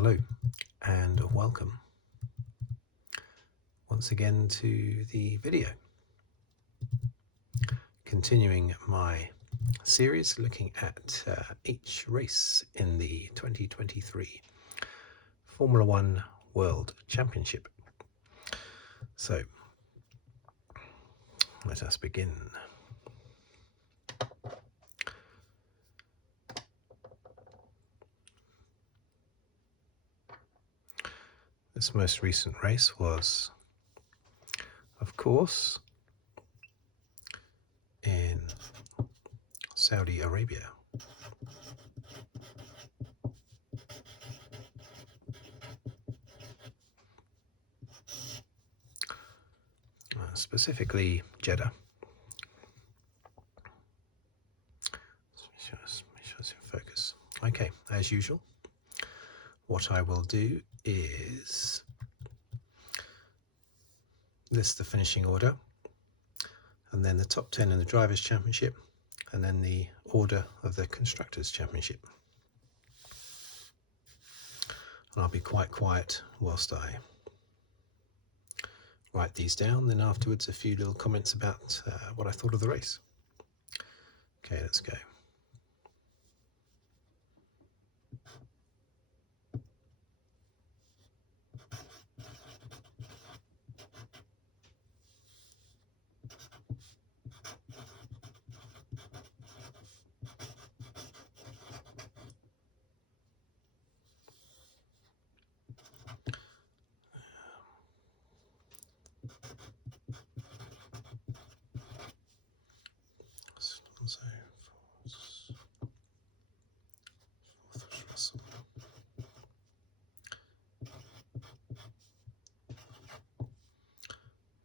Hello and welcome once again to the video. Continuing my series looking at each race in the 2023 Formula One World Championship. So let us begin. This most recent race was, of course, in Saudi Arabia. Specifically Jeddah. Make sure it's in focus. Okay, as usual, what I will do is list the finishing order, and then the top 10 in the Drivers' Championship, and then the order of the Constructors' Championship. And I'll be quite quiet whilst I write these down, then afterwards a few little comments about what I thought of the race. Okay, let's go. Alonso, fourth was Russell.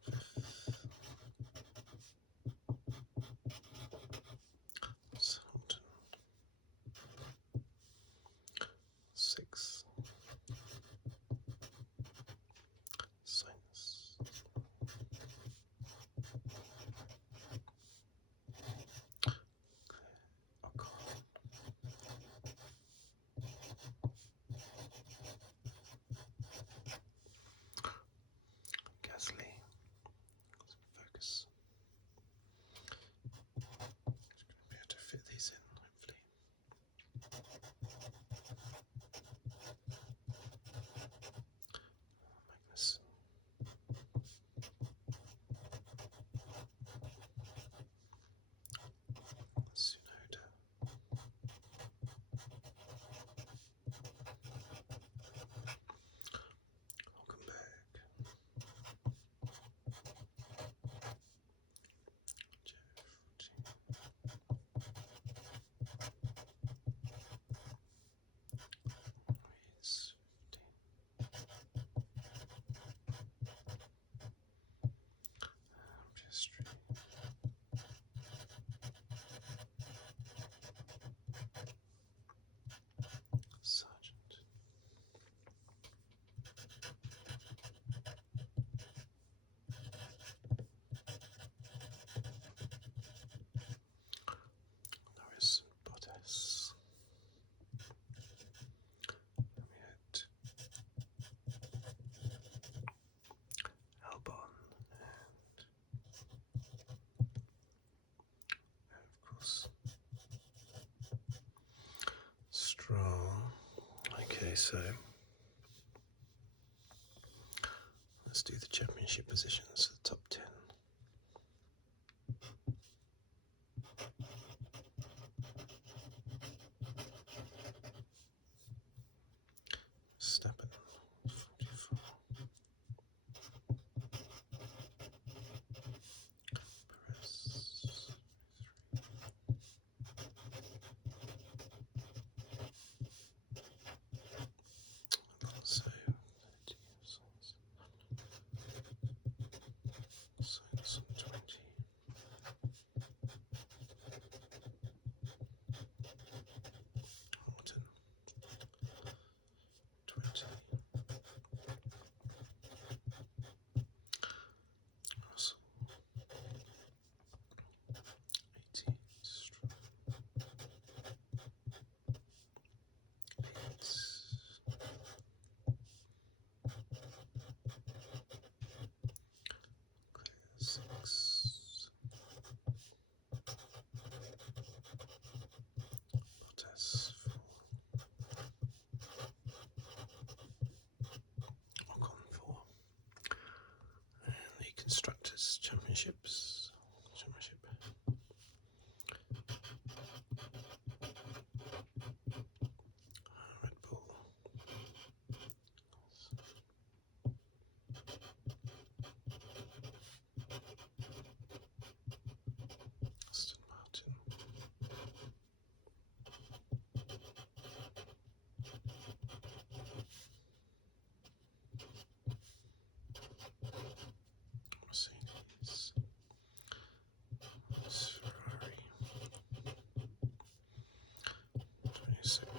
Fifth, Hamilton. Sixth, Sainz. Ocon. Gasly. Focus. Just going to be able to fit these in, hopefully. Magnus. Tsunoda. Hulkenberg. Norris. Piastri. Sargent. Norris and Bottas. We had Albon and of course Stroll. Okay, so let's do the championship positions, the top 10. Verstappen, 44. Perez, 33. Alonso, 30.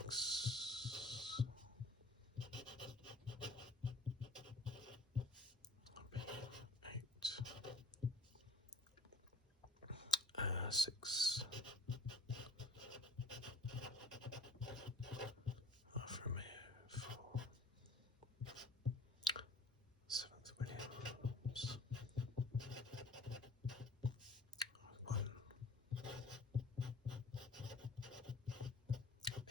6. Alfa Romeo 4. 7th Williams. 1.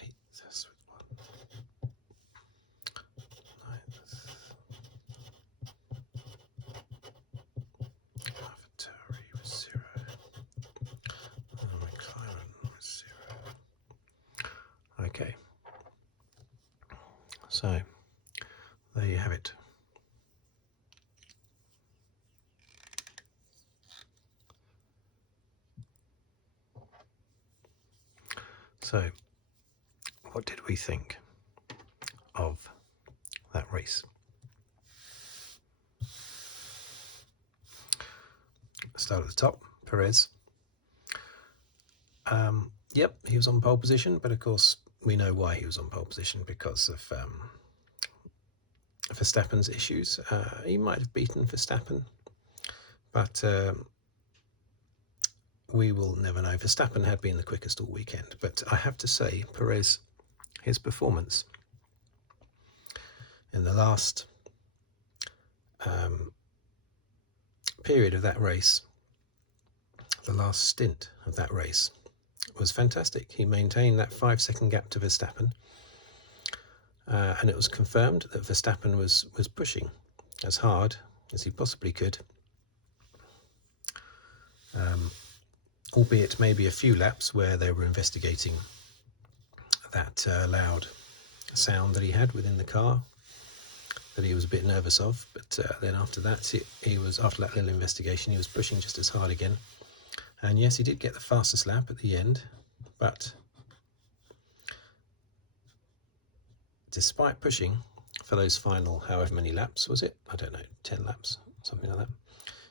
8th with 1. 9th. AlphaTauri with 0. McLaren with 0. Okay, so there you have it. So, what did we think of that race? Start at the top, Perez. Yep, he was on pole position, but of course we know why he was on pole position, because of Verstappen's issues. He might have beaten Verstappen, but we will never know. Verstappen had been the quickest all weekend, but I have to say, Perez, his performance in the last period of that race, the last stint of that race, was fantastic. He maintained that 5-second gap to Verstappen, and it was confirmed that Verstappen was pushing as hard as he possibly could, albeit maybe a few laps where they were investigating that loud sound that he had within the car that he was a bit nervous of. But then after that, after that little investigation, he was pushing just as hard again. And yes, he did get the fastest lap at the end, but despite pushing for those final however many laps, was it? I don't know, 10 laps, something like that.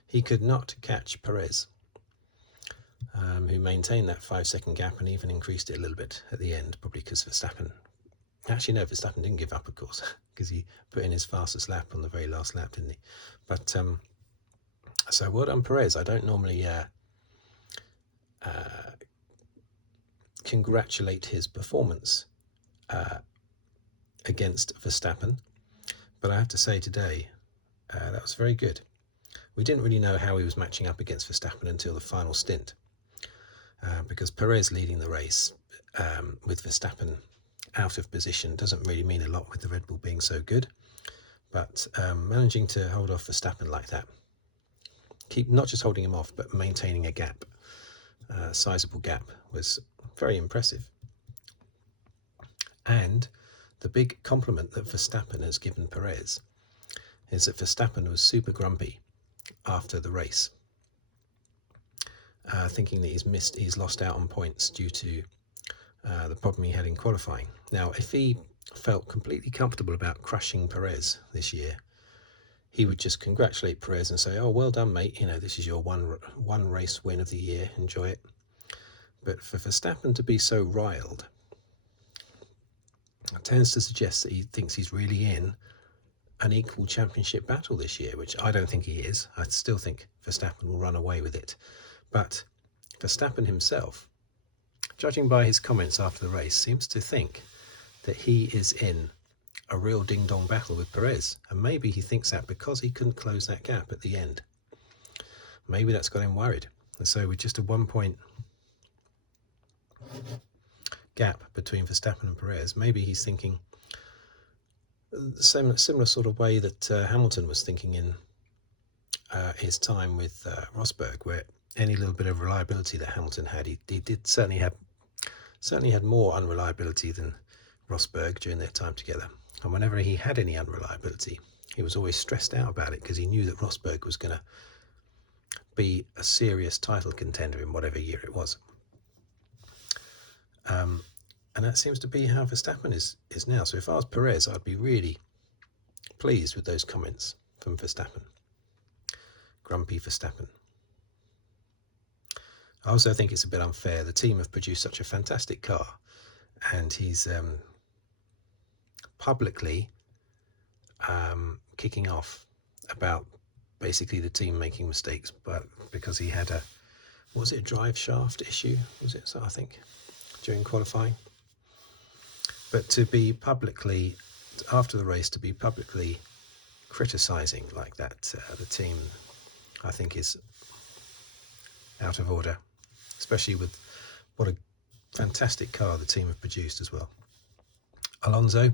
He could not catch Perez, who maintained that 5-second gap and even increased it a little bit at the end, probably because Verstappen... Actually, no, Verstappen didn't give up, of course, because he put in his fastest lap on the very last lap, didn't he? But, so well done, Perez. I don't normally... congratulate his performance against Verstappen, but I have to say today that was very good. We didn't really know how he was matching up against Verstappen until the final stint, because Perez leading the race with Verstappen out of position doesn't really mean a lot with the Red Bull being so good, but managing to hold off Verstappen like that, keep not just holding him off but maintaining a gap, sizable gap, was very impressive. And the big compliment that Verstappen has given Perez is that Verstappen was super grumpy after the race, thinking that he's lost out on points due to the problem he had in qualifying. Now, if he felt completely comfortable about crushing Perez this year, he would just congratulate Perez and say, "Oh, well done, mate. You know, this is your one race win of the year. Enjoy it." But for Verstappen to be so riled, it tends to suggest that he thinks he's really in an equal championship battle this year, which I don't think he is. I still think Verstappen will run away with it. But Verstappen himself, judging by his comments after the race, seems to think that he is in a real ding-dong battle with Perez. And maybe he thinks that because he couldn't close that gap at the end. Maybe that's got him worried. And so with just a 1-point gap between Verstappen and Perez, maybe he's thinking the similar sort of way that Hamilton was thinking in his time with Rosberg, where any little bit of reliability that Hamilton had, he did certainly had more unreliability than Rosberg during their time together. And whenever he had any unreliability, he was always stressed out about it, because he knew that Rosberg was going to be a serious title contender in whatever year it was. And that seems to be how Verstappen is now. So if I was Perez, I'd be really pleased with those comments from Verstappen. Grumpy Verstappen. I also think it's a bit unfair. The team have produced such a fantastic car, and he's publicly kicking off about basically the team making mistakes, but because he had a drive shaft issue, was it? So I think during qualifying. But to be publicly, after the race, to be publicly criticising like that the team, I think is out of order, especially with what a fantastic car the team have produced as well. Alonso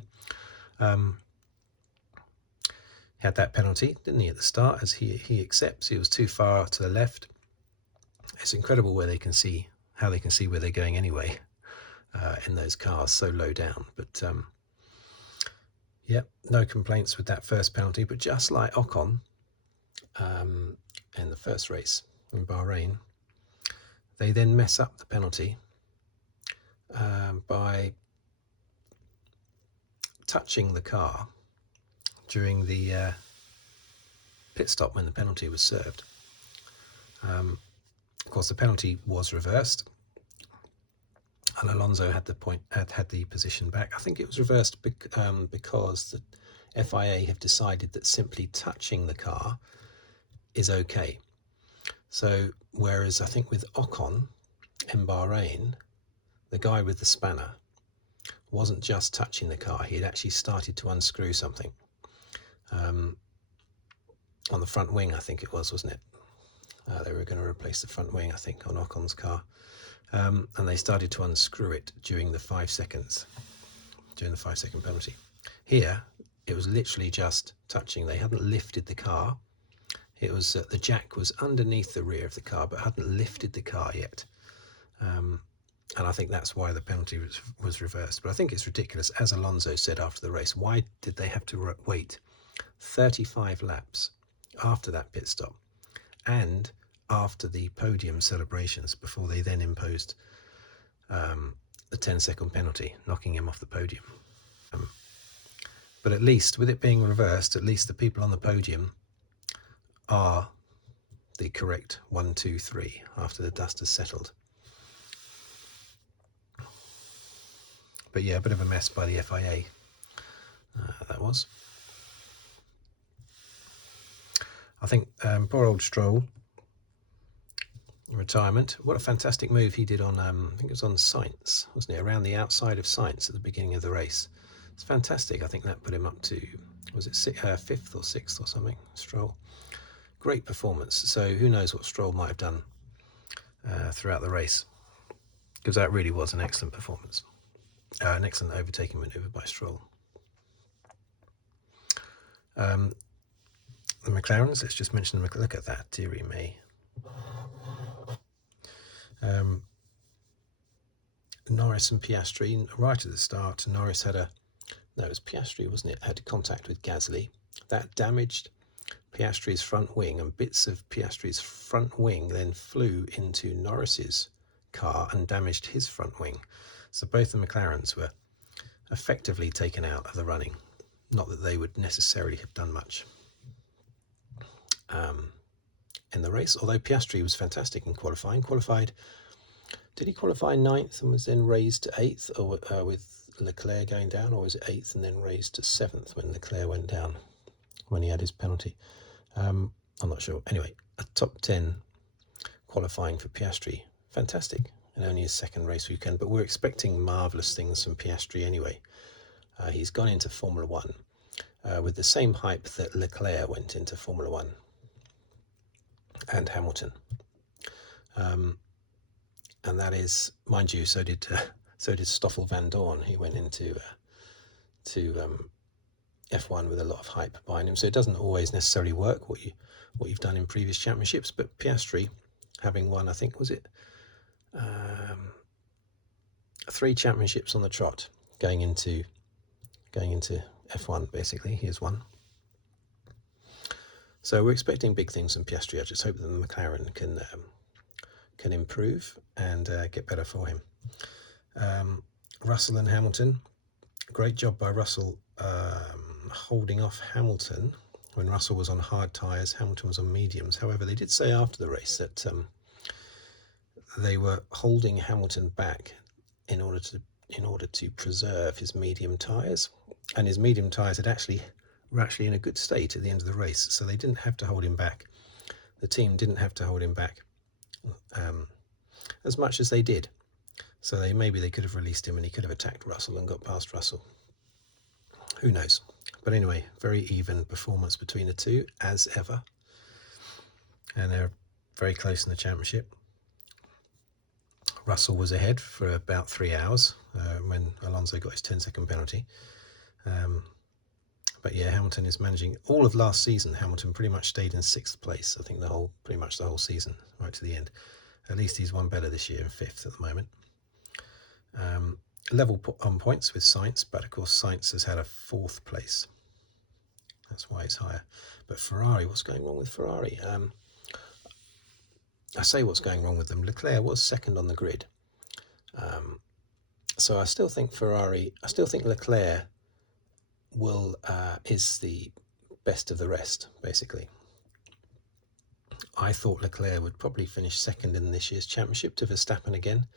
had that penalty, didn't he, at the start, as he accepts he was too far to the left. It's incredible where they can see, how they can see where they're going anyway in those cars so low down. But yeah, no complaints with that first penalty. But just like Ocon in the first race in Bahrain, they then mess up the penalty by touching the car during the pit stop when the penalty was served. Of course, the penalty was reversed, and Alonso had the position back. I think it was reversed because the FIA have decided that simply touching the car is okay. So whereas I think with Ocon in Bahrain, the guy with the spanner wasn't just touching the car, he had actually started to unscrew something on the front wing, I think it was, wasn't it? They were going to replace the front wing, I think, on Ocon's car, and they started to unscrew it during the 5 seconds, during the 5 second penalty. Here it was literally just touching. They hadn't lifted the car. It was the jack was underneath the rear of the car but hadn't lifted the car yet, and I think that's why the penalty was reversed. But I think it's ridiculous, as Alonso said after the race. Why did they have to wait 35 laps after that pit stop and after the podium celebrations before they then imposed the 10-second penalty, knocking him off the podium? But at least with it being reversed, at least the people on the podium are the correct 1, 2, 3 after the dust has settled. But yeah, a bit of a mess by the FIA, that was. I think poor old Stroll, retirement. What a fantastic move he did on, I think it was on Sainz, wasn't it? Around the outside of Sainz at the beginning of the race. It's fantastic. I think that put him up to, was it 5th or 6th or something, Stroll. Great performance. So who knows what Stroll might have done throughout the race, because that really was an excellent performance. An excellent overtaking manoeuvre by Stroll. The McLarens, let's just mention them. Look at that, dearie me. Norris and Piastri, right at the start, Norris had it was Piastri, wasn't it, had contact with Gasly. That damaged Piastri's front wing, and bits of Piastri's front wing then flew into Norris's car and damaged his front wing. So both the McLarens were effectively taken out of the running. Not that they would necessarily have done much in the race, although Piastri was fantastic in qualifying. Did he qualify 9th and was then raised to 8th, or with Leclerc going down, or was it 8th and then raised to 7th when Leclerc went down, when he had his penalty? I'm not sure. Anyway, a top 10 qualifying for Piastri. Fantastic. And only his second race weekend, but we're expecting marvellous things from Piastri anyway. He's gone into Formula One with the same hype that Leclerc went into Formula One, and Hamilton. And that is, mind you, so did Stoffel van Dorn. He went into F1 with a lot of hype behind him. So it doesn't always necessarily work what you've done in previous championships. But Piastri, having won, I think, was it 3 championships on the trot, going into F1, basically, he has won. So we're expecting big things from Piastri. I just hope that the McLaren can improve and get better for him. Russell and Hamilton, great job by Russell holding off Hamilton when Russell was on hard tyres, Hamilton was on mediums. However, they did say after the race that they were holding Hamilton back in order to in order to preserve his medium tyres, and his medium tyres were actually in a good state at the end of the race, so they didn't have to hold him back. The team didn't have to hold him back as much as they did. So maybe they could have released him and he could have attacked Russell and got past Russell. Who knows? But anyway, very even performance between the two, as ever. And they're very close in the championship. Russell was ahead for about 3 hours when Alonso got his 10-second penalty. But yeah, Hamilton is managing. All of last season, Hamilton pretty much stayed in 6th place. I think pretty much the whole season, right to the end. At least he's won better this year in 5th at the moment. Level on points with Sainz, but of course Sainz has had a 4th place. That's why it's higher. But Ferrari, what's going wrong with Ferrari? I say what's going wrong with them. Leclerc was 2nd on the grid. So I still think Leclerc is the best of the rest, basically. I thought Leclerc would probably finish 2nd in this year's championship to Verstappen again.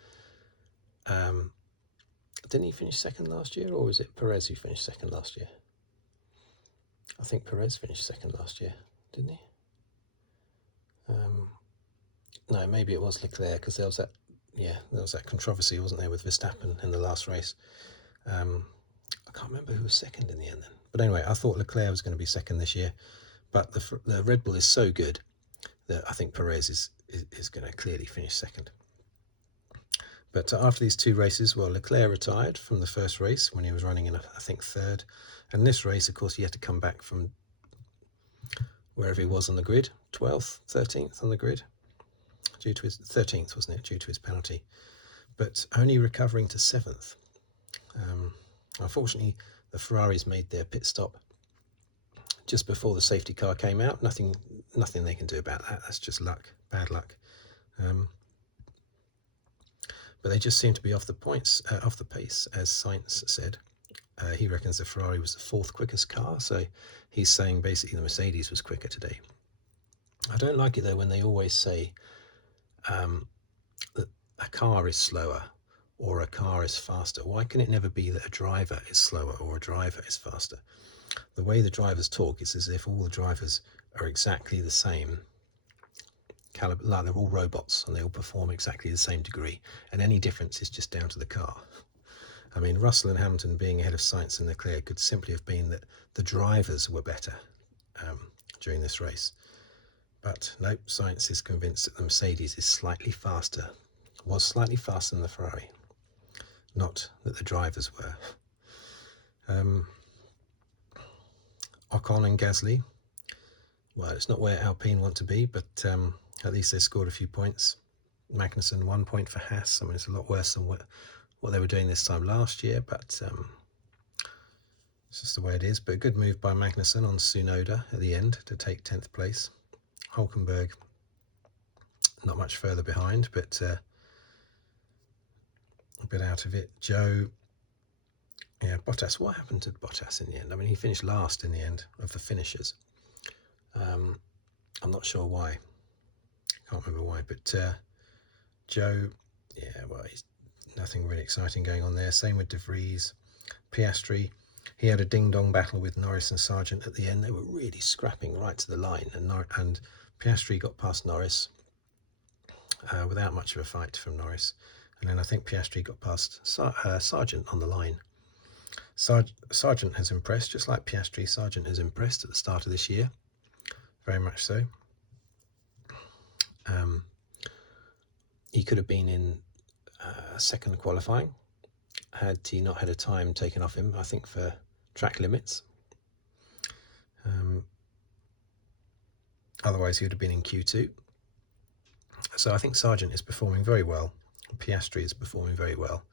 Didn't he finish 2nd last year, or was it Perez who finished 2nd last year? I think Perez finished 2nd last year, didn't he? No, maybe it was Leclerc, because there was that controversy, wasn't there, with Verstappen in the last race. I can't remember who was 2nd in the end then. But anyway, I thought Leclerc was going to be 2nd this year, but the Red Bull is so good that I think Perez is going to clearly finish 2nd. But after these 2 races, well, Leclerc retired from the first race when he was running in, I think, 3rd. And this race, of course, he had to come back from wherever he was on the grid, 12th, 13th on the grid, due to his 13th, wasn't it, due to his penalty, but only recovering to 7th. Unfortunately, the Ferraris made their pit stop just before the safety car came out. Nothing they can do about that. That's just luck, bad luck. But they just seem to be off the pace, as Sainz said. He reckons the Ferrari was the 4th quickest car, so he's saying basically the Mercedes was quicker today. I don't like it though when they always say that a car is slower or a car is faster. Why can it never be that a driver is slower or a driver is faster? The way the drivers talk is as if all the drivers are exactly the same caliber, like they're all robots and they all perform exactly the same degree, and any difference is just down to the car. I mean, Russell and Hamilton being ahead of Sainz and Leclerc could simply have been that the drivers were better during this race. But nope, Sainz is convinced that the Mercedes is was slightly faster than the Ferrari, not that the drivers were. Ocon and Gasly, well, it's not where Alpine want to be, but at least they scored a few points. Magnussen, 1 point for Haas. I mean, it's a lot worse than what they were doing this time last year, but it's just the way it is. But a good move by Magnussen on Tsunoda at the end to take 10th place. Hülkenberg, not much further behind, but a bit out of it. Joe, yeah, Bottas. What happened to Bottas in the end? I mean, he finished last in the end of the finishers. I'm not sure why. Can't remember why, but Joe, yeah, well, he's nothing really exciting going on there. Same with De Vries. Piastri, he had a ding-dong battle with Norris and Sargent at the end. They were really scrapping right to the line, and Piastri got past Norris without much of a fight from Norris. And then I think Piastri got past Sargent on the line. Sargent has impressed, just like Piastri. Sargent has impressed at the start of this year, very much so. He could have been in 2nd qualifying had he not had a time taken off him, I think, for track limits. Otherwise he would have been in Q2. So I think Sargent is performing very well. Piastri is performing very well.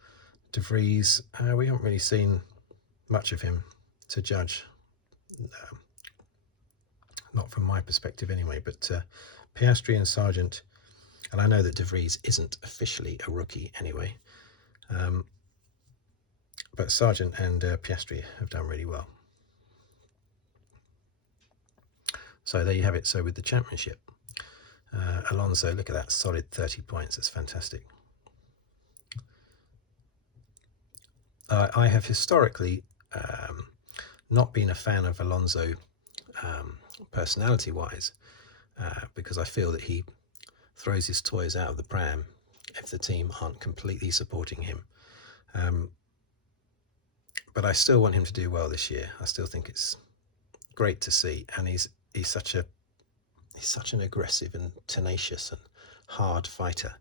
De Vries, we haven't really seen much of him to judge. Not from my perspective anyway, but Piastri and Sargent, and I know that De Vries isn't officially a rookie anyway, but Sargent and Piastri have done really well. So there you have it. So with the championship, Alonso, look at that, solid 30 points. That's fantastic. I have historically not been a fan of Alonso personality-wise, because I feel that he throws his toys out of the pram if the team aren't completely supporting him. But I still want him to do well this year. I still think it's great to see, and he's such an aggressive and tenacious and hard fighter,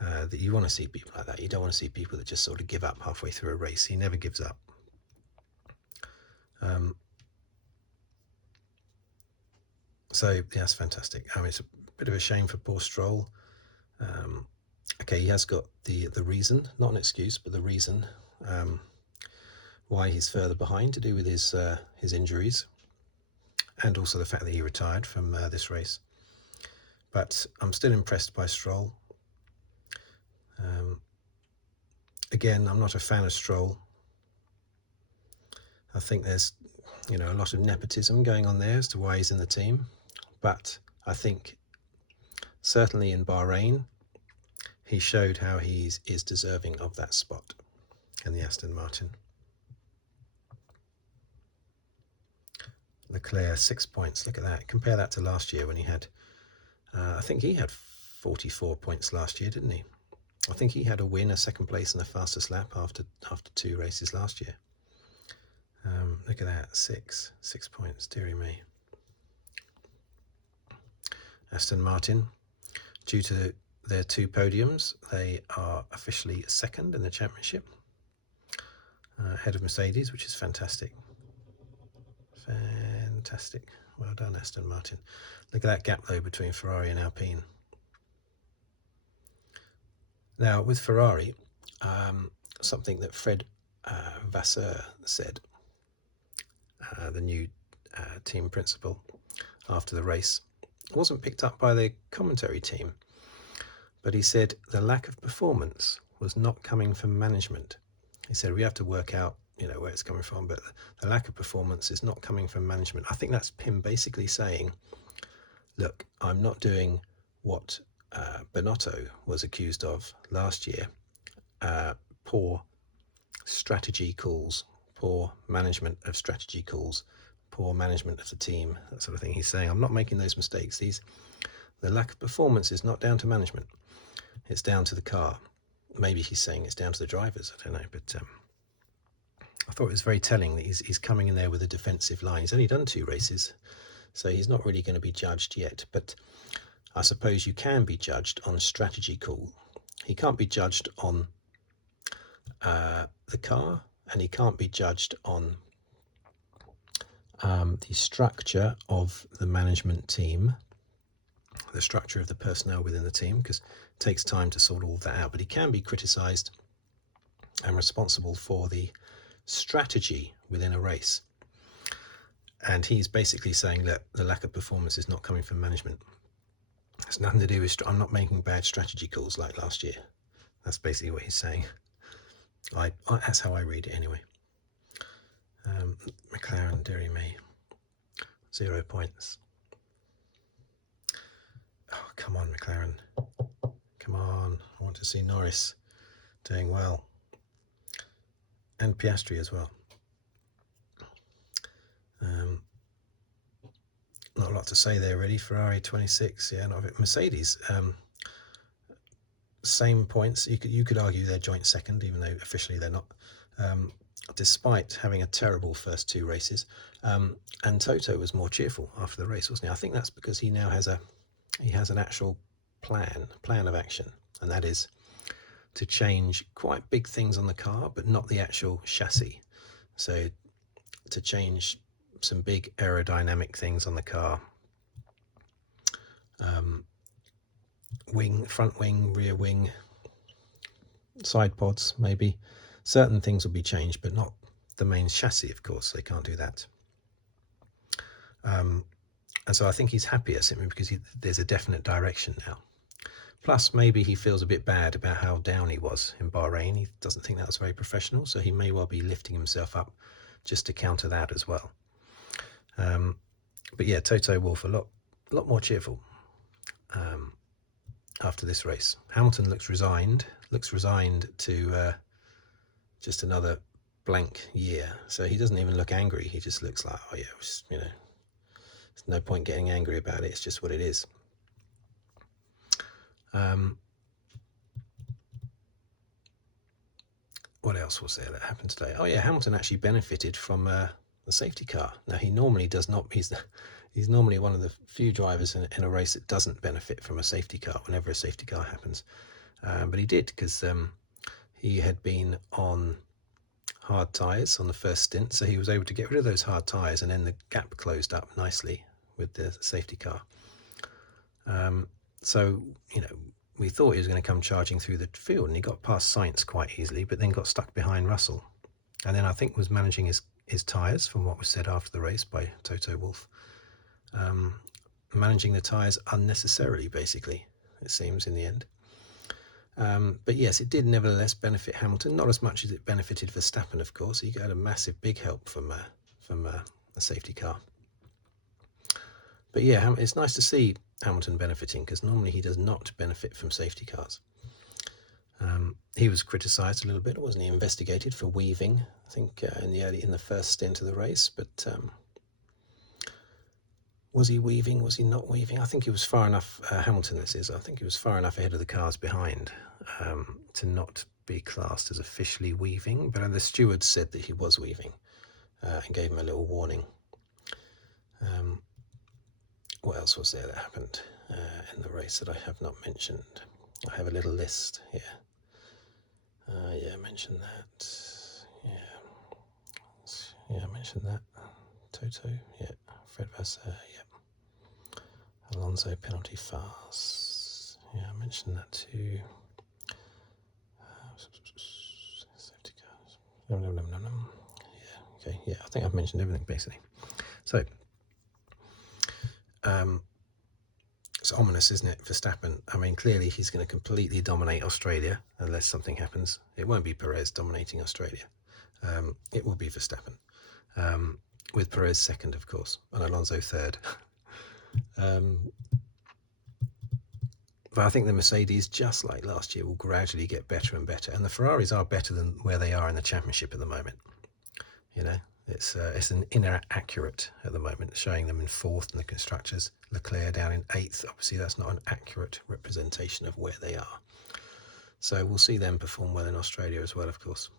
that you want to see people like that. You don't want to see people that just sort of give up halfway through a race. He never gives up. So yeah, that's fantastic. I mean, it's a bit of a shame for poor Stroll. Okay, he has got the reason, not an excuse, but the reason why he's further behind, to do with his injuries, and also the fact that he retired from this race. But I'm still impressed by Stroll. Again, I'm not a fan of Stroll. I think there's, a lot of nepotism going on there as to why he's in the team. But I think certainly in Bahrain, he showed how he is deserving of that spot in the Aston Martin. Leclerc, 6 points. Look at that. Compare that to last year when he had, I think he had 44 points last year, didn't he? I think he had a win, a second place, and the fastest lap after 2 races last year. Look at that, 6 points, dearie me. Aston Martin, due to their 2 podiums, they are officially second in the championship, ahead of Mercedes, which is fantastic. Fantastic. Well done, Aston Martin. Look at that gap, though, between Ferrari and Alpine. Now, with Ferrari, something that Fred Vasseur said, the new team principal, after the race, wasn't picked up by the commentary team, but he said the lack of performance was not coming from management. He said we have to work out, where it's coming from, but the lack of performance is not coming from management. I think that's him basically saying, look, I'm not doing what Binotto was accused of last year, poor strategy calls, poor management of strategy calls, poor management of the team, that sort of thing. He's saying, I'm not making those mistakes. The lack of performance is not down to management. It's down to the car. Maybe he's saying it's down to the drivers. I don't know, but I thought it was very telling that he's coming in there with a defensive line. He's only done 2 races, so he's not really going to be judged yet. But I suppose you can be judged on strategy call. He can't be judged on the car, and he can't be judged on the structure of the management team, the structure of the personnel within the team, because it takes time to sort all that out. But he can be criticised and responsible for the strategy within a race. And he's basically saying that the lack of performance is not coming from management. It's nothing to do with, I'm not making bad strategy calls like last year. That's basically what he's saying. That's how I read it anyway. McLaren, dearie me, 0 points. Oh, come on, McLaren. Come on. I want to see Norris doing well. And Piastri as well. Not a lot to say there, really. Ferrari 26, yeah, not it. Mercedes, same points. You could argue they're joint second, even though officially they're not. Despite having a terrible first 2 races, and Toto was more cheerful after the race, wasn't he? I think that's because he now has an actual plan of action, and that is to change quite big things on the car, but not the actual chassis. So to change some big aerodynamic things on the car, front wing, rear wing, side pods, maybe. Certain things will be changed, but not the main chassis, of course. They can't do that. And so I think he's happier simply because there's a definite direction now. Plus, maybe he feels a bit bad about how down he was in Bahrain. He doesn't think that was very professional, so he may well be lifting himself up just to counter that as well. But yeah, Toto Wolff a lot more cheerful after this race. Hamilton looks resigned to just another blank year, so he doesn't even look angry. He just looks like, oh yeah, just, you know, there's no point getting angry about it. It's just what it is. What else was there that happened today? Oh yeah, Hamilton actually benefited from the safety car. Now he normally does not. He's normally one of the few drivers in a race that doesn't benefit from a safety car whenever a safety car happens. But he did, because he had been on hard tyres on the first stint, so he was able to get rid of those hard tyres, and then the gap closed up nicely with the safety car. So, you know, we thought he was going to come charging through the field, and he got past Sainz quite easily, but then got stuck behind Russell. And then I think was managing his tyres, from what was said after the race by Toto Wolff. Managing the tyres unnecessarily, basically, it seems, in the end. But yes, it did nevertheless benefit Hamilton, not as much as it benefited Verstappen, of course. He got a massive big help from a safety car. But yeah, it's nice to see Hamilton benefiting, because normally he does not benefit from safety cars. He was criticised a little bit, wasn't he? Investigated for weaving, I think, in the first stint of the race. But was he weaving? Was he not weaving? I think he was far enough. Hamilton, this is. I think he was far enough ahead of the cars behind to not be classed as officially weaving. But the steward said that he was weaving and gave him a little warning. What else was there that happened in the race that I have not mentioned? I have a little list here. Yeah, I mentioned that. Yeah, I mentioned that. Toto, yeah. Fred Vasseur, yeah. Alonso penalty fast. Yeah, I mentioned that too. Safety cars. Yeah, okay, yeah, I think I've mentioned everything basically. So, it's ominous, isn't it, Verstappen? I mean, clearly he's going to completely dominate Australia unless something happens. It won't be Perez dominating Australia. It will be Verstappen, with Perez second, of course, and Alonso third. But I think the Mercedes, just like last year, will gradually get better and better. And the Ferraris are better than where they are in the championship at the moment. You know, it's an inaccurate at the moment, showing them in fourth in the constructors. Leclerc down in 8th. Obviously, that's not an accurate representation of where they are. So we'll see them perform well in Australia as well, of course.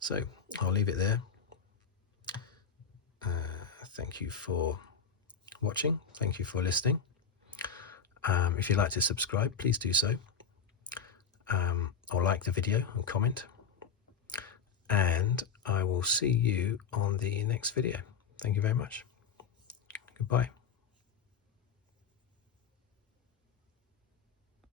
So I'll leave it there. Thank you for watching. Thank you for listening. If you'd like to subscribe, please do so. Or like the video and comment. And I will see you on the next video. Thank you very much. Goodbye.